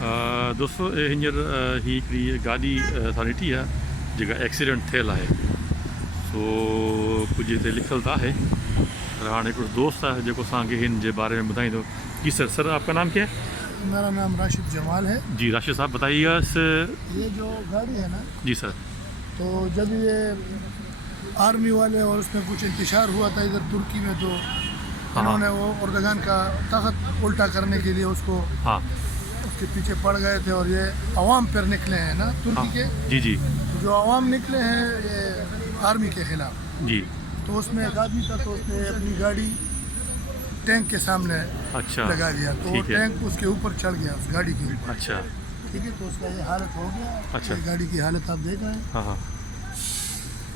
दोस्तों हींअर ही हिकिड़ी गाॾी असां ॾिठी आहे जेका एक्सीडेंट थियल आहे। सो कुझु हिते लिखियलु त आहे, पर हाणे हिकिड़ो दोस्त आहे जेको असांखे हिन जे बारे में ॿुधाईंदो। जी सर, आपका नाम क्या है? मेरा नाम राशिद जमाल है। जी राशिद साहब बताइएगा। ये जो गाड़ी है ना, जी सर। तो जब ये आर्मी वाले और उसमें कुछ इंतशार हुआ था इधर तुर्की में, तो उन्होंने वो उर्दगान का तख्त उल्टा करने के लिए उसको उसके पीछे पड़ गए थे, और ये अवाम पर निकले हैं ना तुर्की के। जी जी। जो अवाम निकले हैं ये आर्मी के खिलाफ जी। तो उसमें एक आदमी था, तो उसने अपनी गाड़ी टैंक के सामने लगा दिया, तो वो टैंक उसके ऊपर चढ़ गया, उस गाड़ी के ऊपर। अच्छा ठीक है, तो उसका ये हालत हो गया। अच्छा, गाड़ी की हालत आप देख रहे हैं। हाँ।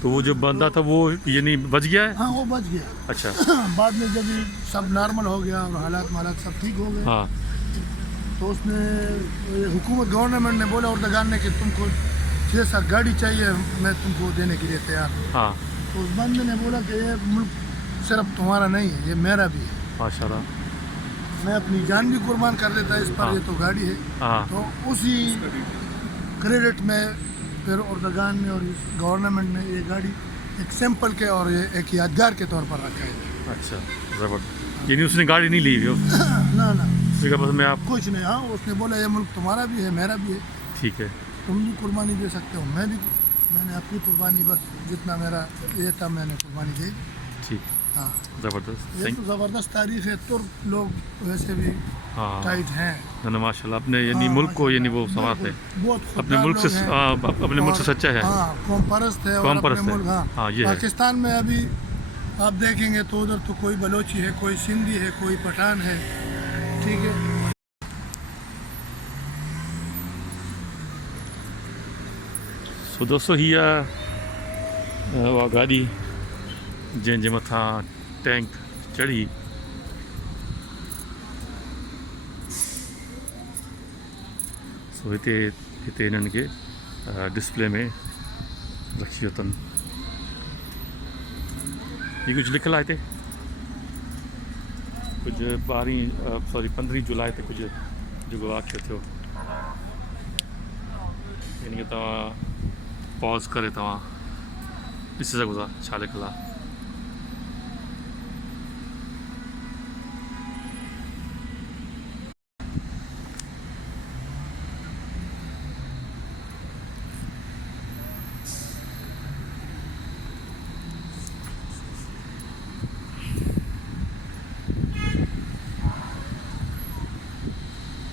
तो वो जो बंदा था वो यानी बच गया है? हाँ, वो बच गया। अच्छा। बाद में जब सब नॉर्मल हो गया और हालात सब ठीक हो गए, हाँ। तो उसने हुकूमत गवर्नमेंट ने बोला उर्दगान ने कि तुमको जैसा गाड़ी चाहिए मैं तुमको देने के लिए तैयार हूँ। हाँ। तो उस बंदे ने बोला कि ये मुल्क सिर्फ तुम्हारा नहीं है, ये मेरा भी है। माशाल्लाह। मैं अपनी जान भी कुर्बान कर देता इस पर। ये तो गाड़ी है। तो उसी क्रेडिट में फिर उर्दगान ने और गवर्नमेंट ने ये गाड़ी एक सैंपल के और ये एक यादगार के तौर पर रखा है। अच्छा, ज़बरदस्त। यानी उसने गाड़ी नहीं ली हो? ना ना, बस मैं आप कुछ नहीं। हाँ, उसने बोला ये मुल्क तुम्हारा भी है, मेरा भी है। ठीक है, तुम भी कुर्बानी दे सकते हो, मैंने अपनी कुर्बानी, बस जितना मेरा ये था मैंने कुर्बानी दी। ठीक। हाँ, ज़बरदस्त। ये तो ज़बरदस्त तारीख है। तुर्क लोग वैसे भी टाइट हैं ना, माशाल्लाह। अपने यानी मुल्क को यानी वो संभालते हैं, अपने मुल्क से सच्चा है। हाँ, कौम परस्त है। और अपने मुल्क, हाँ, ये पाकिस्तान में अभी आप देखेंगे तो उधर तो कोई बलोची है, कोई सिंधी है, कोई पठान है। ठीक है। सो दोस्तों हीअ उहा गाॾी जंहिंजे मथां टैंक चढ़ी, सो हिते हिननि खे डिस्प्ले में रखी अथनि। हीअ कुझु लिखियलु आहे हिते, कुझु 15 जुलाई ते कुझु जेको वाक़ियो थियो, यानी कि तव्हां पॉज़ करे तव्हां ॾिसी सघो था छा लिखियलु आहे।